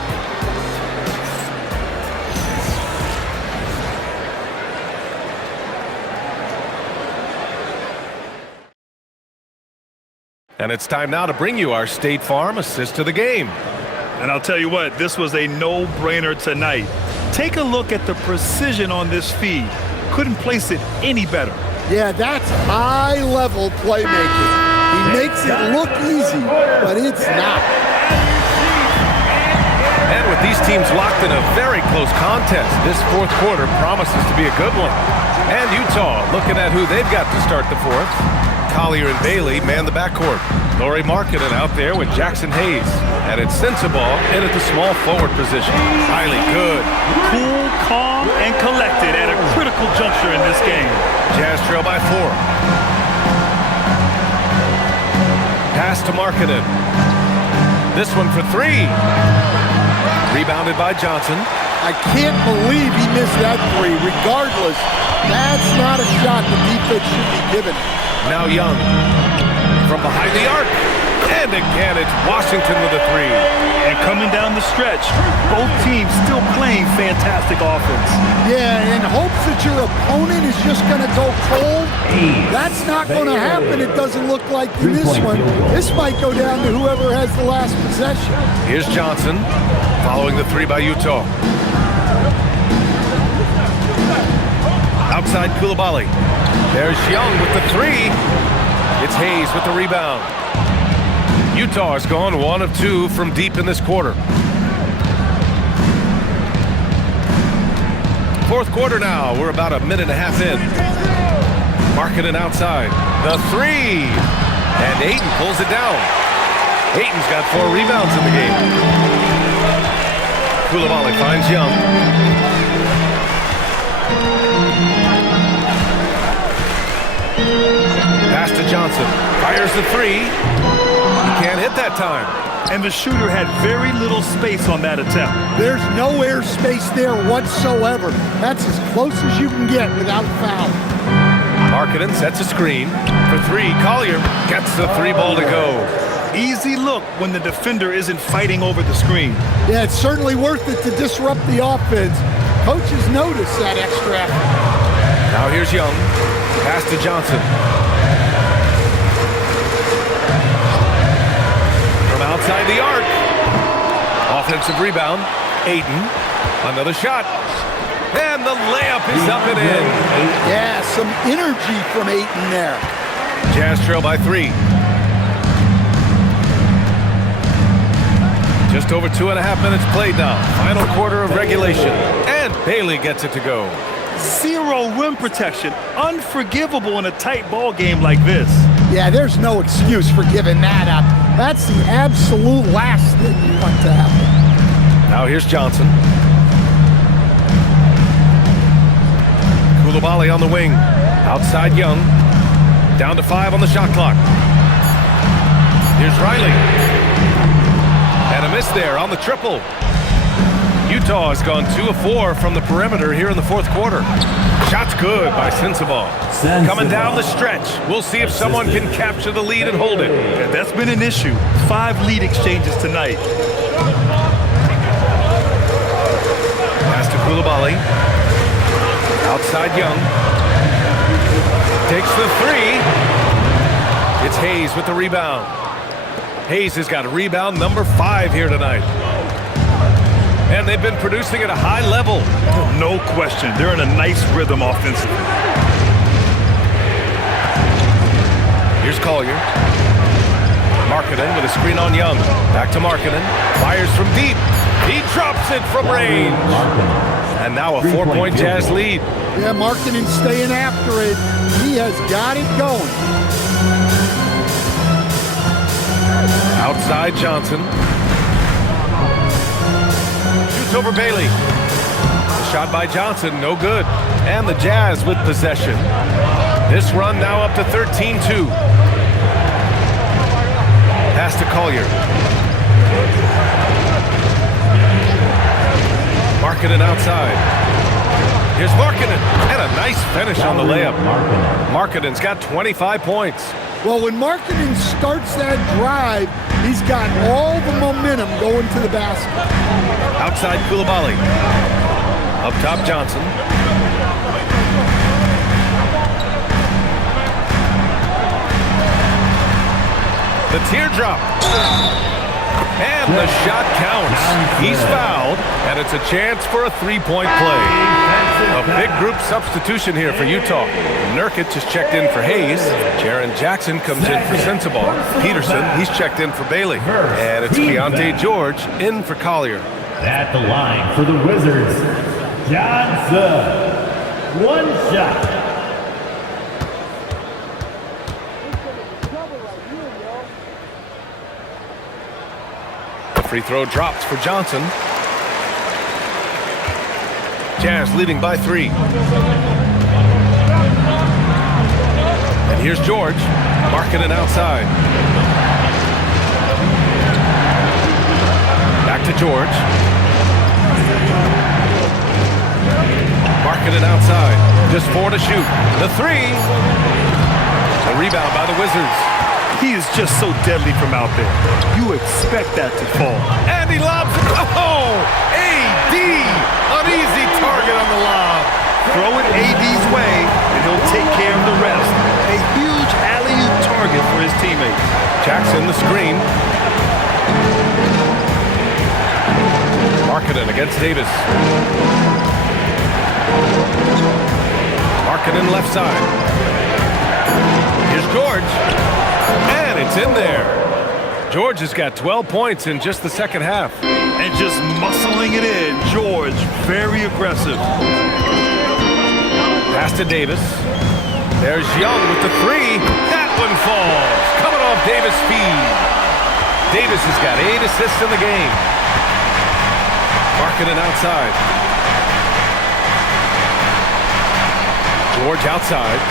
And it's time now to bring you our State Farm assist to the game. And I'll tell you what, this was a no-brainer tonight. Take a look at the precision on this feed. Couldn't place it any better. Yeah, that's high-level playmaking. He makes it look easy, but it's not. And with these teams locked in a very close contest, this fourth quarter promises to be a good one. And Utah looking at who they've got to start the fourth. Collier and Bailey man the backcourt. Lauri Markkanen out there with Jackson Hayes. And it's Sensabaugh in at the small forward position. Highly good. Cool, calm, and collected at a critical juncture in this game. Jazz trail by 4. Pass to Markkanen. This one for 3. Rebounded by Johnson. I can't believe he missed that 3. Regardless, that's not a shot the defense should be given. Now Young from behind the arc. And again, it's Washington with a 3. And coming down the stretch, both teams still playing fantastic offense. Yeah, in hopes that your opponent is just going to go cold. That's not going to happen, it doesn't look like in this one. This might go down to whoever has the last possession. Here's Johnson following the 3 by Utah. Outside Coulibaly. There's Young with the 3. It's Hayes with the rebound. Utah has gone 1 of 2 from deep in this quarter. Fourth quarter now. We're about a minute and a half in. Markkanen outside. The 3. And Ayton pulls it down. Ayton's got 4 rebounds in the game. Coulibaly finds Young. Pass to Johnson. Fires the 3. good that time. And the shooter had very little space on that attempt. There's no air space there whatsoever. That's as close as you can get without foul. Markkanen sets a screen. For three, Collier gets the three ball to go. Easy look when the defender isn't fighting over the screen. Yeah, it's certainly worth it to disrupt the offense. Coaches notice that extra effort. Now here's Young. Pass to Johnson. From outside the arc. Offensive rebound. Ayton. Another shot. And the layup is up and in. Yeah, some energy from Ayton there. Jazz trail by 3. Just over 2.5 minutes played now. Final quarter of regulation. And Bailey gets it to go. Zero rim protection. Unforgivable in a tight ball game like this. Yeah, there's no excuse for giving that up. That's the absolute last thing you want to happen. Now here's Johnson. Koulibaly on the wing. Outside Young. Down to 5 on the shot clock. Here's Riley. And a miss there on the triple. Utah has gone 2 of 4 from the perimeter here in the fourth quarter. Shot's good by Sensabaugh. Coming down the stretch. We'll see if someone can capture the lead and hold it. Yeah, that's been an issue. 5 lead exchanges tonight. Pass to Koulibaly. Outside Young. Takes the 3. It's Hayes with the rebound. Hayes has got a rebound number 5 here tonight. And they've been producing at a high level. No question. They're in a nice rhythm offensively. Here's Collier. Markkanen with a screen on Young. Back to Markkanen. Fires from deep. He drops it from range. And now a 4-point Jazz lead. Yeah, Markkanen staying after it. He has got it going. Outside Johnson. Shoots over Bailey. The shot by Johnson, no good. And the Jazz with possession. This run now up to 13-2. Pass to Collier. Markkanen outside. Here's Markkanen. And a nice finish on the layup. Markkanen's got 25 points. Well, when Markkanen starts that drive, he's got all the momentum going to the basket. Outside Koulibaly. Up top Johnson. The teardrop. And the shot counts. He's fouled, and it's a chance for a 3-point play. A big group substitution here for Utah. Nurkic has checked in for Hayes. Jaren Jackson comes in for Sensabaugh. Peterson, he's checked in for Bailey. And it's Keontae George in for Collier. At the line for the Wizards, Johnson. 1 shot. The free throw drops for Johnson. Jazz leading by 3. And here's George. Markkanen outside. Back to George. Markkanen outside. Just 4 to shoot. The 3. A rebound by the Wizards. He is just so deadly from out there. You expect that to fall. And he lobs it. Oh! AD! An easy target on the lob. Throw it AD's way, and he'll take care of the rest. A huge alley-oop target for his teammates. Jackson the screen. Markkanen against Davis. Markkanen left side. Here's George. And it's in there. George has got 12 points in just the second half. And just muscling it in, George, very aggressive. Pass to Davis. There's Young with the 3. That one falls. Coming off Davis' feed. Davis has got 8 assists in the game. Markkanen outside. George outside.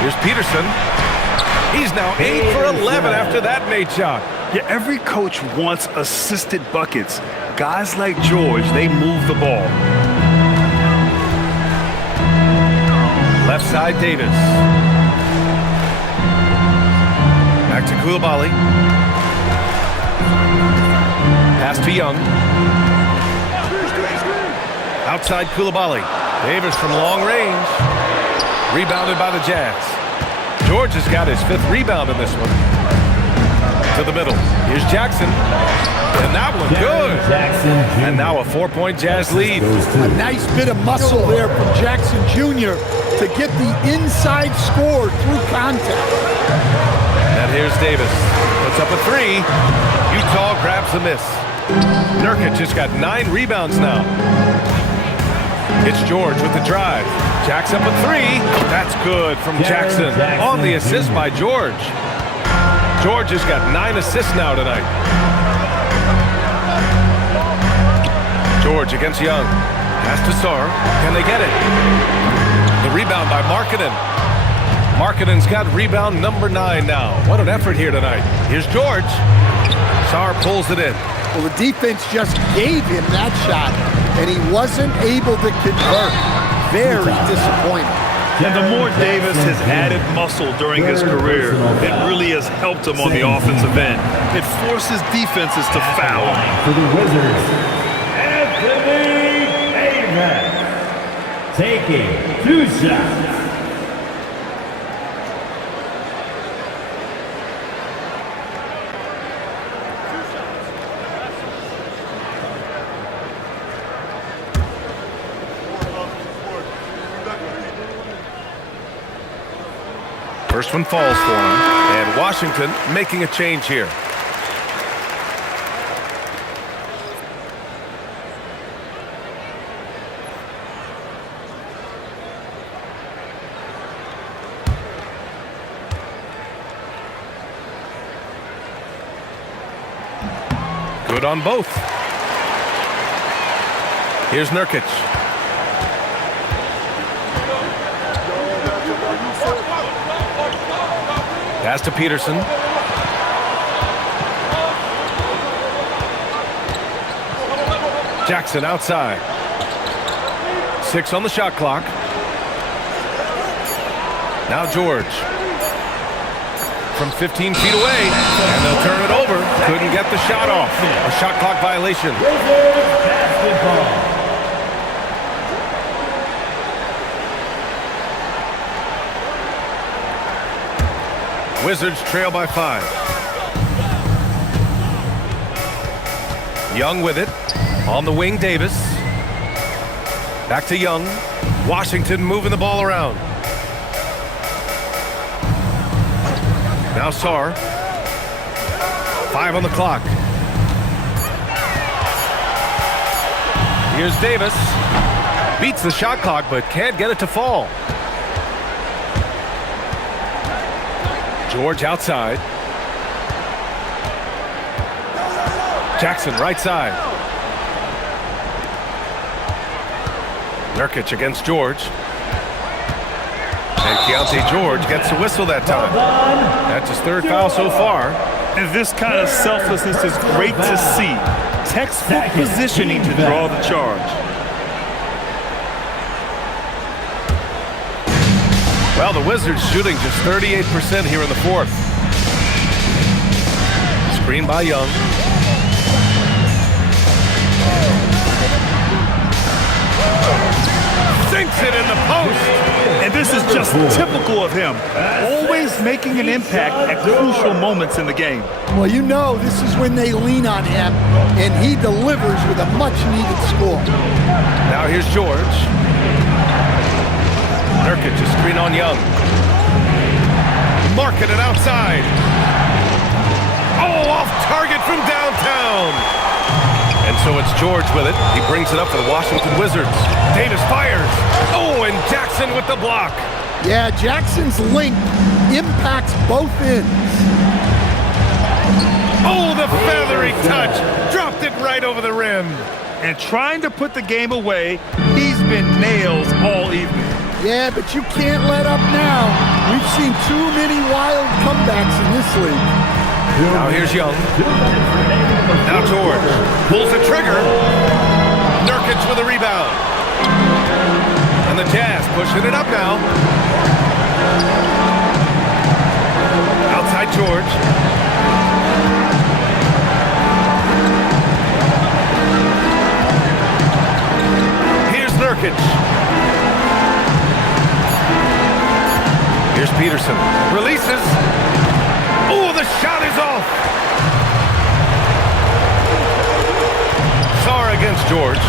Here's Peterson. He's now 8 for 11 after that made shot. Yeah, every coach wants assisted buckets. Guys like George, they move the ball. Left side, Davis. Back to Koulibaly. Pass to Young. Outside Koulibaly. Davis from long range. Rebounded by the Jazz. George has got his 5th rebound in this one. To the middle. Here's Jackson. And that one good. And now a 4-point Jazz lead. A nice bit of muscle there from Jackson Jr. to get the inside score through contact. And here's Davis. Puts up a 3. Utah grabs the miss. Nurkic has got 9 rebounds now. It's George with the drive. Jack's up a 3. That's good from Jackson. On the assist by George. George has got 9 assists now tonight. George against Young. Pass to Sarr. Can they get it? The rebound by Markkanen. Markkanen's got rebound number 9 now. What an effort here tonight. Here's George. Sarr pulls it in. Well, the defense just gave him that shot, and he wasn't able to convert. Very disappointing. And the more Davis has added muscle during his career, it really has helped him on the offensive end. It forces defenses to foul. For the Wizards, Anthony Davis, taking 2 shots. First one falls for him, and Washington making a change here. Good on both. Here's Nurkic. Pass to Peterson. Jackson outside. 6 on the shot clock. Now George. From 15 feet away. And they'll turn it over. Couldn't get the shot off. A shot clock violation. Basketball. Wizards trail by 5. Young with it. On the wing, Davis. Back to Young. Washington moving the ball around. Now Sarr. 5 on the clock. Here's Davis. Beats the shot clock, but can't get it to fall. George outside. Jackson right side. Nurkic against George. And Keontae George gets a whistle that time. That's his 3rd foul so far. And this kind of selflessness is great to see. Textbook positioning to draw the charge. Well, the Wizards shooting just 38% here in the 4th. Screen by Young. Sinks it in the post. And this is just typical of him. Always making an impact at crucial moments in the game. Well, you know this is when they lean on him, and he delivers with a much-needed score. Now here's George. Nurkic a screen on Young. Markkanen outside. Oh, off target from downtown. And so it's George with it. He brings it up for the Washington Wizards. Davis fires. Oh, and Jackson with the block. Yeah, Jackson's length impacts both ends. Oh, the feathery touch. Dropped it right over the rim. And trying to put the game away, he's been nails all evening. Yeah, but you can't let up now. We've seen too many wild comebacks in this league. Now here's Young. Now George pulls the trigger. Nurkic with a rebound. And the Jazz pushing it up now. Outside George. Here's Nurkic. Here's Peterson. Releases. Oh, the shot is off. Sarr against George.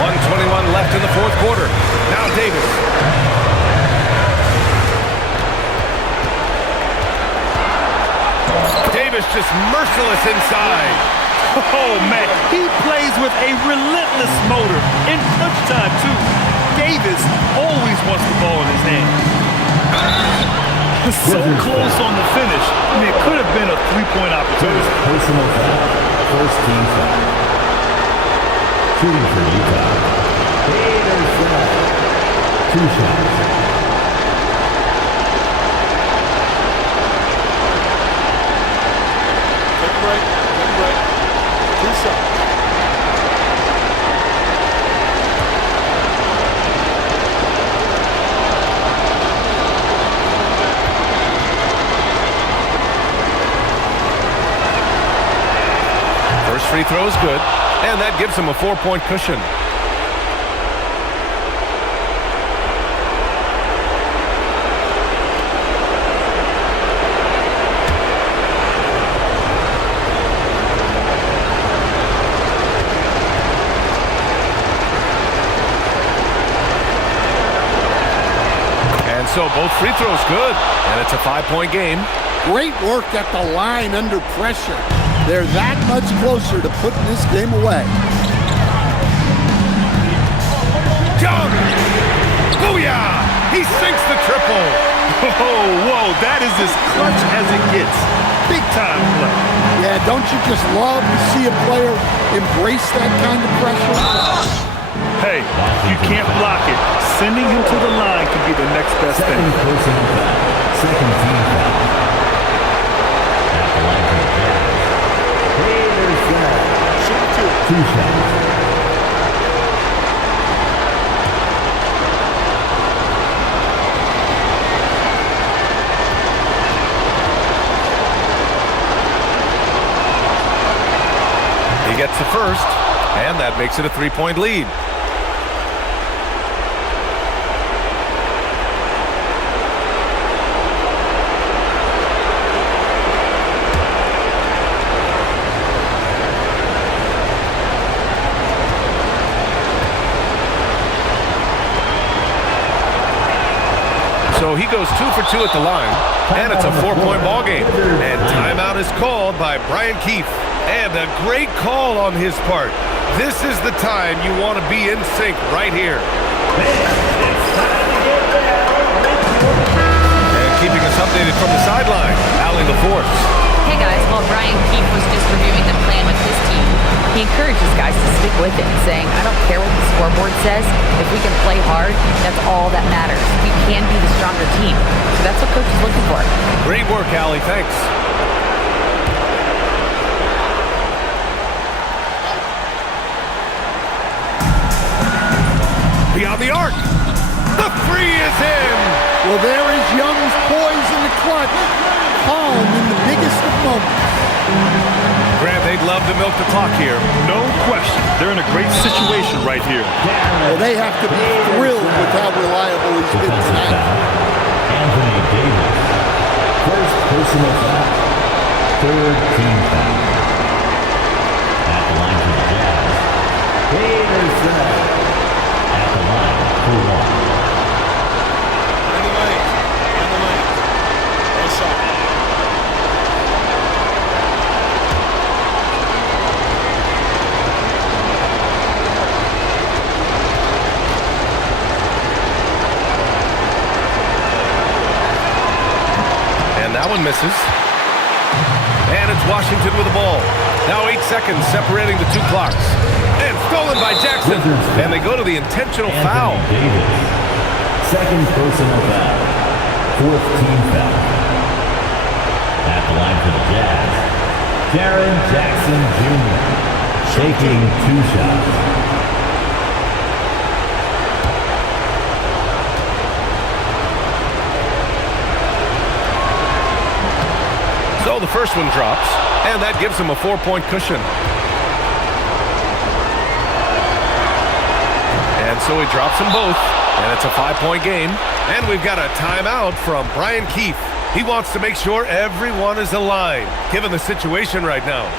1:21 left in the fourth quarter. Now Davis. Davis just merciless inside. Oh, man, he plays with a relentless motor in clutch time, too. Davis always wants the ball in his hand. So close on the finish. I mean, it could have been a three-point opportunity. Personal foul. First team foul. Shooting for Utah. Peterson. 2 shots. Take a break. Take a break. 2 shots. First free throw is good, and that gives him a 4-point cushion. And so both free throws good, and it's a 5-point game. Great work at the line under pressure. They're that much closer to putting this game away. Young! Booyah! He sinks the triple. Oh, whoa, that is as clutch as it gets. Big time play. Yeah, don't you just love to see a player embrace that kind of pressure? Hey, you can't block it. Sending him to the line could be the next best thing. Second personal foul. Second team foul. At the line for the Jazz. Peterson. Shoot 2 shots. He gets the first, and that makes it a 3-point lead. So he goes 2 for 2 at the line, and it's a 4-point ball game. And timeout is called by Brian Keefe. And a great call on his part. This is the time you want to be in sync right here. And keeping us updated from the sideline, Allie LaForce. Hey guys, while Brian Keefe was just reviewing the plan with his team, he encourages guys to stick with it, saying, I don't care what the scoreboard says. If we can play hard, that's all that matters. We can be the stronger team. So that's what Coach is looking for. Great work, Allie. Thanks. Beyond the arc. The three is in. Well, there is Young's poise in the clutch. Calm in the biggest of moments. Grant, they'd love to milk the clock here. No question. They're in a great situation right here. Well, they have to be thrilled with how reliable he's been tonight. Anthony Davis. First personal foul. Third team foul. At the line for the Jazz. Peterson. At the line for 1. In the lane. In the lane. No shot. And that one misses. And it's Washington with the ball. Now 8 seconds separating the two clocks. And Stolen by Jackson. And they go to the intentional foul. Davis. Second personal foul. Fourth team foul. At the line for the Jazz, Jaren Jackson Jr. taking 2 shots. So the first one drops, and that gives him a 4-point cushion. And so he drops them both, and it's a 5-point game. And we've got a timeout from Brian Keefe. He wants to make sure everyone is aligned, given the situation right now.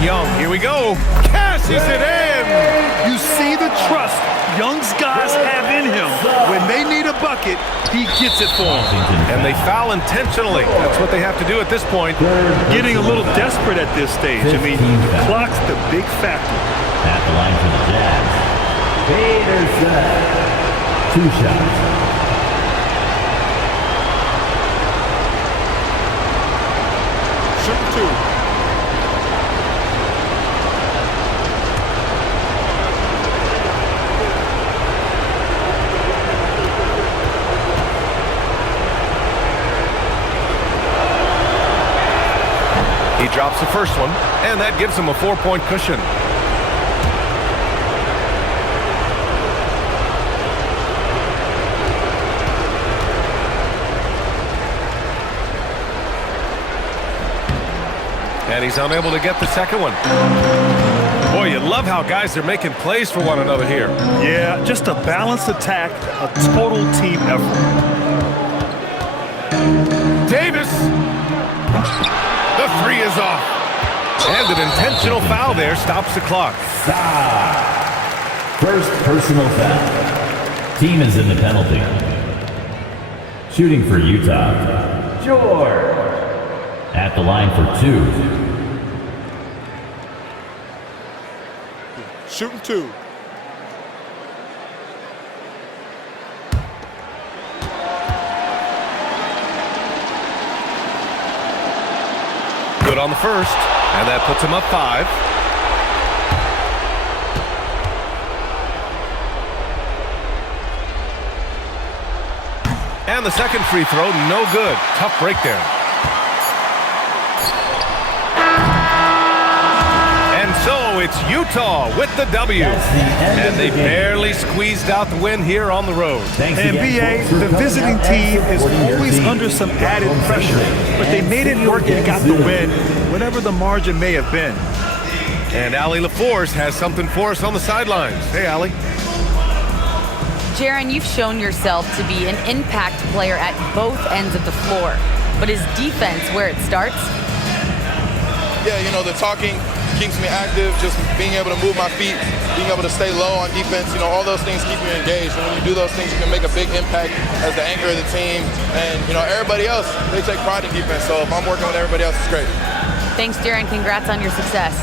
Young, here we go. Cashes it in. You see the trust Young's guys have in him. When they need a bucket, he gets it for them. And they foul intentionally. That's what they have to do at this point. Getting a little desperate at this stage. I mean, the clock's the big factor. At the line for the Jazz, Peterson. 2 shots. Shooting 2. He drops the first one, and that gives him a 4-point cushion. And he's unable to get the second one. Boy, you love how guys are making plays for one another here. Yeah, just a balanced attack, a total team effort. Davis! The 3 is off. And an intentional foul there stops the clock. First personal foul. Team is in the penalty. Shooting for Utah, George. At the line for 2. Shooting 2. Good on the first, and that puts him up 5. And the second free throw, no good. Tough break there. And so it's Utah with the W. And they barely squeezed out the win here on the road. And BA, the visiting team is always under some added pressure, but they made it work and got the win, whatever the margin may have been. And Allie LaForce has something for us on the sidelines. Hey, Allie. Jaren, you've shown yourself to be an impact player at both ends of the floor. But is defense where it starts? Yeah, you know, the talking keeps me active, just being able to move my feet, being able to stay low on defense, you know, all those things keep you engaged. And when you do those things, you can make a big impact as the anchor of the team. And, you know, everybody else, they take pride in defense. So if I'm working with everybody else, it's great. Thanks, Jaren. Congrats on your success.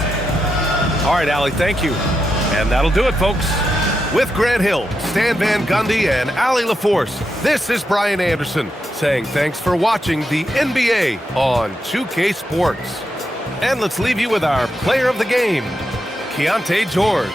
All right, Allie, thank you. And that'll do it, folks. With Grant Hill, Stan Van Gundy, and Allie LaForce, this is Brian Anderson saying thanks for watching the NBA on 2K Sports. And let's leave you with our player of the game, Keontae George.